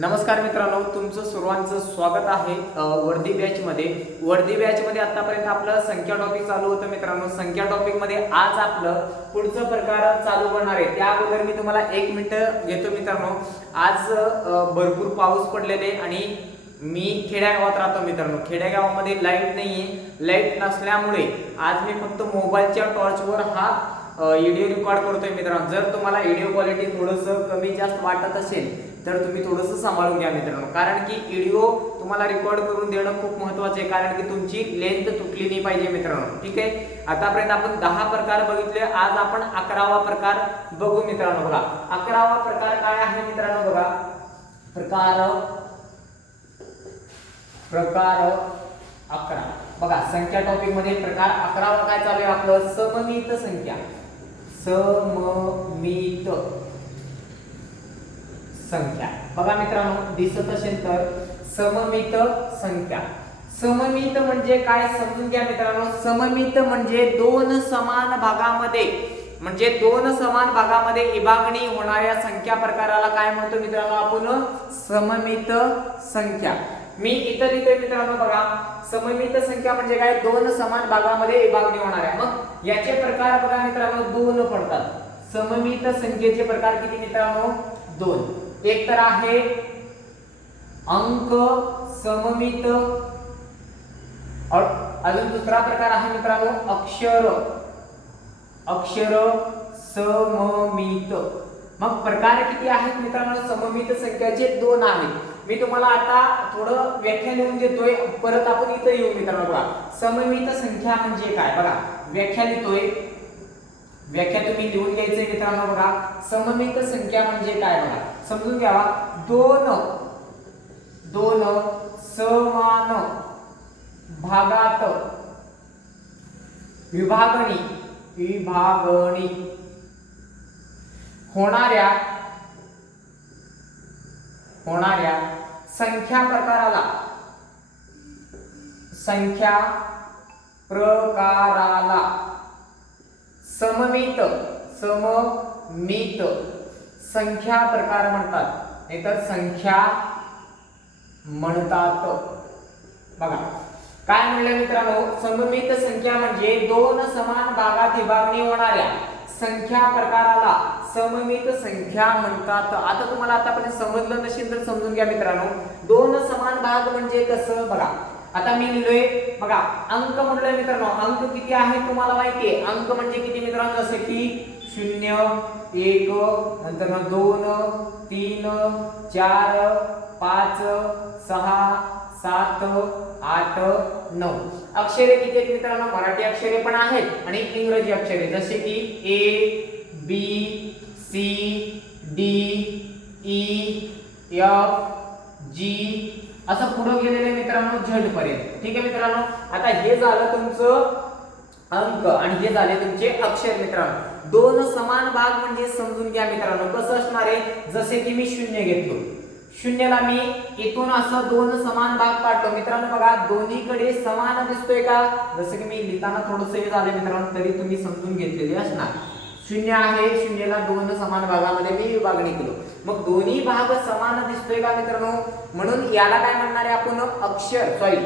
नमस्कार मित्रांनो तुमचं सर्वांचं स्वागत आहे अ, वर्दी बॅच बॅचमध्ये वर्दी आतापर्यंत आपलं संख्या टॉपिक चालू होतं मित्रांनो. संख्या टॉपिकमध्ये आज आपलं पुढचं प्रकार चालू करणार आहे. त्या अगोदर मी तुम्हाला एक मिनटं घेतो मित्रांनो. आज भरपूर पाऊस पडलेले आणि मी खेड्यागावात राहतो मित्रांनो. खेड्यागावामध्ये लाइट नाहीये. लाइट नसल्यामुळे आज मी फक्त मोबाईलच्या टॉर्चवर हा व्हिडिओ रेकॉर्ड करतोय मित्रांनो. जर तुम्हाला व्हिडिओ क्वालिटी थोडंसं कमी जास्त वाटत असेल तर तुम्ही थोडंसं सांभाळून घ्या मित्रांनो. कारण की व्हिडिओ तुम्हाला रेकॉर्ड करून देणं खूप महत्वाचं आहे कारण की तुमची लेंथ तुटली नाही पाहिजे मित्रांनो. ठीक आहे? आतापर्यंत आपण दहा प्रकार बघितले आज आपण अकरावा प्रकार बघू मित्रांनो बघा. अकरावा प्रकार काय आहे मित्रांनो बघा? प्रकार प्रकार अकरा. बघा संख्या टॉपिकमध्ये प्रकार अकरावा काय चालू आहे आपलं? सममित संख्या. सममित संख्या. बघा मित्रांनो दिसत असेल तर सममित संख्या. सममित म्हणजे काय? समजून घ्या मित्रांनो. सममित म्हणजे दोन समान भागामध्ये. म्हणजे दोन समान भागामध्ये विभागणी होणाऱ्या संख्या प्रकाराला काय म्हणतो मित्रांनो आपण? सममित संख्या. मी इतर इतर मित्रांनो बघा सममित संख्या म्हणजे काय? दोन समान भागामध्ये विभागणी होणाऱ्या मग याचे प्रकार बघा मित्रांनो दोन पडतात. सममित संख्येचे प्रकार किती मित्रांनो? दोन. एक तर आहे अंक सममित. और अजून दुसरा प्रकार आहे मित्रांनो अक्षर. अक्षर सममित. मग प्रकार किती आहेत मित्रांनो? सममित संख्याचे दोन आहेत. मी तुम्हाला आता थोडं व्याख्या लिहून देतोय. परत आपण इथं येऊ मित्रांनो बघा. सममित संख्या म्हणजे काय? बघा व्याख्या लिहितोय. व्याख्या तुम्ही लिहून घ्यायचंय मित्रांनो बघा. सममित संख्या म्हणजे काय बघा? समजून घ्यावा दोन दोन समान भागात विभागणी विभागणी. होणाऱ्या होणाऱ्या संख्या प्रकाराला संख्या प्रकाराला सममित सममित संख्या प्रकार म्हणतात. नाहीतर संख्या म्हणतात. बघा काय म्हणलं मित्रांनो? सममित संख्या म्हणजे दोन समान भागात विभागणी होणाऱ्या संख्या प्रकाराला सममित संख्या म्हणतात. आता तुम्हाला आतापर्यंत समजलं नसेल तर समजून घ्या मित्रांनो. दोन समान भाग म्हणजे कसं? बघा. आता मी लिहिलोय बघा अंक म्हटलं मित्रांनो. अंक किती आहे तुम्हाला माहितीये? अंक म्हणजे किती मित्रांनो? जसं की शून्य एक नंतर मग दोन तीन चार पाच सहा सात आठ नऊ. अक्षरे किती आहेत मित्रांनो? मराठी अक्षरे पण आहेत आणि इंग्रजी अक्षरे. जसे की A B C D E F G असं पुढे गेलेले मित्रांनो झेड पर्यंत. ठीक आहे मित्रांनो? आता हे झालं तुमचं अंक आणि हे झाले तुमचे अक्षर मित्रांनो. दोन समान भाग म्हणजे समजून घ्या मित्रांनो. कसं असणार आहे? जसे की मी शून्य घेतलो. शून्यला मी इथून असं दोन समान भाग पाडलो. मित्रांनो बघा दोन्हीकडे समान दिसतोय का? जसं की मी लिहिताना थोडस हे झाले मित्रांनो तरी तुम्ही समजून घेतलेले असणार. शून्य आहे शून्यला दोन समान भागामध्ये मी विभागणी केलो. मग दोन्ही भाग समान दिसतोय का मित्रांनो? म्हणून याला काय म्हणणार आहे आपण? अक्षर सॉरी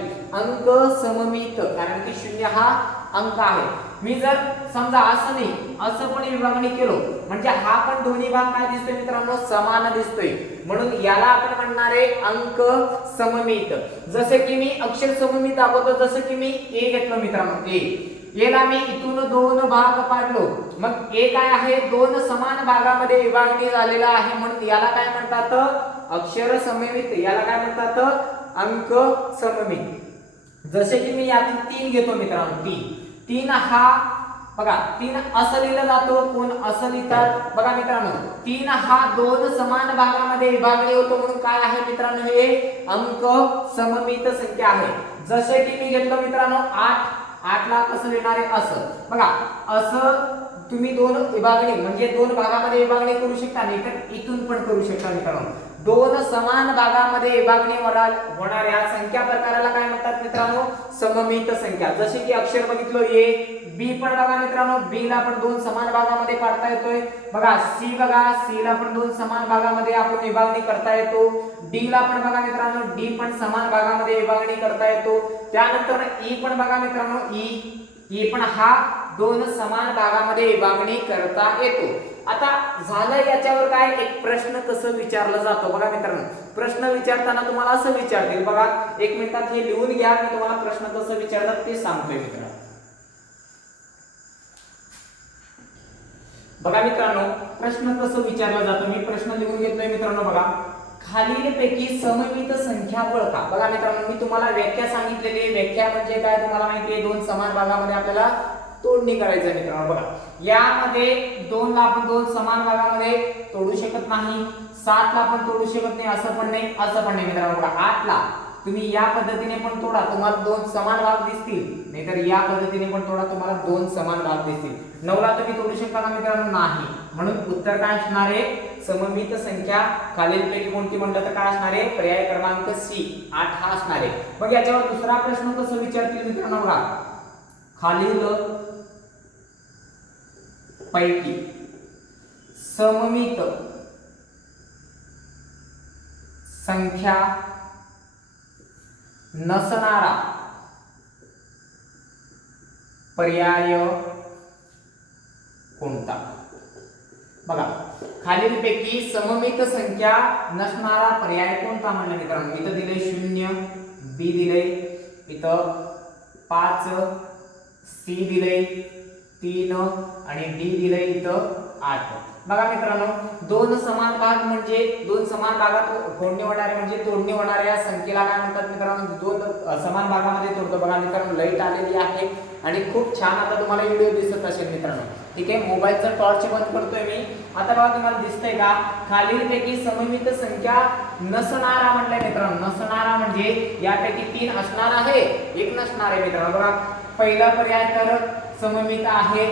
अंक सममित कारण की शून्य हा अंक आहे. मी जर समजा असं नाही असं पण विभागणी केलो म्हणजे हा पण दोन्ही भाग काय दिसतोय मित्रांनो? समान दिसतोय. म्हणून याला आपण म्हणणार आहे अंक सममित. जसे की मी अक्षर सममित दाखवतो जसं की मी ए घेतलं मित्रांनो ए एला मी इथून दोन भाग पाडलो. मग ए काय आहे? दोन समान भागामध्ये विभागणी झालेला आहे म्हणून याला काय म्हणतात? अक्षर सममित. याला काय म्हणतात? अंक सममित. जसे की मी यातून तीन घेतो मित्रांनो तीन. तीन हा बघा तीन असं लिहिलं जातो कोण असं लिहितात? बघा मित्रांनो तीन हा दोन समान भागामध्ये विभागले होतो म्हणून काय आहे मित्रांनो हे? अंक सममित संख्या आहे. जसे की मी घेतलं मित्रांनो आठ. आठ लाख असं लिहिणार आहे असं. बघा असं तुम्ही दोन विभागणी म्हणजे दोन भागामध्ये विभागणी करू शकता नाही तर इथून पण करू शकता मित्रांनो. दोन समान भागामध्ये विभागणी होणार होणाऱ्या संख्या प्रकाराला काय म्हणतात मित्रांनो? सममित संख्या. जसे की अक्षर बघितलो ए बी पण बघा मित्रांनो. बी ला पण दोन समान भागामध्ये पाडता येतोय. बघा सी बघा सी ला पण दोन समान भागामध्ये आपण विभागणी करता येतो. डी ला पण बघा मित्रांनो डी पण समान भागामध्ये विभागणी करता येतो. त्यानंतर ई पण बघा मित्रांनो ई ई पण हा दोन समान भागामध्ये विभागणी करता येतो. आता झालं याच्यावर काय? एक प्रश्न कसं विचारलं जातो. बघा मित्रांनो प्रश्न विचारताना तुम्हाला असं विचारतील बघा एक मिनिटात हे लिहून घ्या मी तुम्हाला प्रश्न कसं विचारतात ते सांगतोय मित्रांनो. बघा मित्रांनो प्रश्न कसं विचारला जातो. मी प्रश्न लिहून घेतोय मित्रांनो बघा. खालीलपैकी सममित संख्या ओळखा. बघा मित्रांनो मी तुम्हाला व्याख्या सांगितलेली व्याख्या म्हणजे काय तुम्हाला माहिती आहे? दोन समान भागामध्ये आपल्याला तोडणी करायचं आहे मित्रांनो. बघा यामध्ये दोन ला आपण दोन समान भागामध्ये तोडू शकत नाही सात ला आपण तोडू शकत नाही असं पण नाही असं पण नाही मित्रांनो. बघा आठ ला तुम्ही या पद्धतीने पण तोडा तुम्हाला दोन समान भाग दिसतील. नाहीतर या पद्धतीने पण तोडा तुम्हाला दोन समान भाग दिसतील. नवला तुम्ही तोडू शकता का मित्रांनो? नाही. म्हणून उत्तर काय असणार आहे? सममित संख्या खालीलपैकी कोणती म्हटलं तर काय असणार आहे? पर्याय क्रमांक सी आठ हा असणार आहे. मग याच्यावर दुसरा प्रश्न कसं विचारतील मित्रांनो? बघा खालील पैकी सममित संख्या नसणारा पर्याय कोणता? बघा खालीलपैकी सममित संख्या नसणारा पर्याय कोणता म्हणला मित्रांनो? इथं दिले शून्य बी दिले इथं पाच सी दिले तीन आणि डी दिलंय इथं आठ. बघा मित्रांनो दोन समान भाग म्हणजे दोन समान भागात फोडणी होणारे म्हणजे तोडणी होणाऱ्या संख्येला काय म्हणतात मित्रांनो? दोन समान भागामध्ये तोडतो. बघा मित्रांनो लाइट आलेली आहे आणि खूप छान आता तुम्हाला व्हिडिओ दिसत असेल मित्रांनो. ठीक आहे मोबाईलचा टॉर्च बंद करतोय मी. आता बघा तुम्हाला दिसतंय का? खालीलपैकी सममित संख्या नसणारा म्हटलंय मित्रांनो. नसणारा म्हणजे यापैकी तीन असणार आहे एक नसणार आहे मित्रांनो. बघा पहिला पर्याय तर सममित आहे.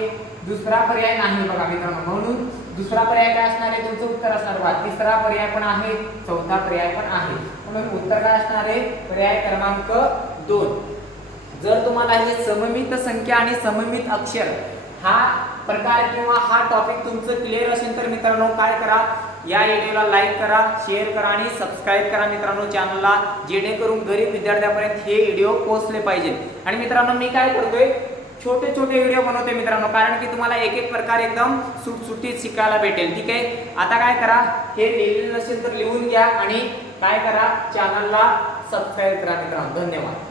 दुसरा पर्याय नाही बघा मित्रांनो. म्हणून दुसरा पर्याय काय असणार आहे? तुमचं उत्तर असणार बघा. तिसरा पर्याय पण आहे. चौथा पर्याय पण आहे. म्हणून उत्तर काय असणार आहे? पर्याय क्रमांक दोन. जर तुम्हाला हे सममित संख्या आणि सममित अक्षर हा प्रकार किंवा हा टॉपिक तुमचं क्लिअर असेल तर मित्रांनो काय करा? या व्हिडिओला लाईक करा शेअर करा आणि सबस्क्राईब करा मित्रांनो चॅनलला जेणेकरून गरीब विद्यार्थ्यांपर्यंत हे व्हिडिओ पोहोचले पाहिजे आणि मित्रांनो मी काय करतोय? छोटे छोटे व्हिडिओ बनवते मित्रांनो कारण की तुम्हाला एक एक प्रकार एकदम सुटसुटीत शिकायला भेटेल ठीक आहे? आता काय करा हे लिहिलेलं नसेल तर लिहून घ्या आणि काय करा चॅनलला सबस्क्राईब करा मित्रांनो. धन्यवाद.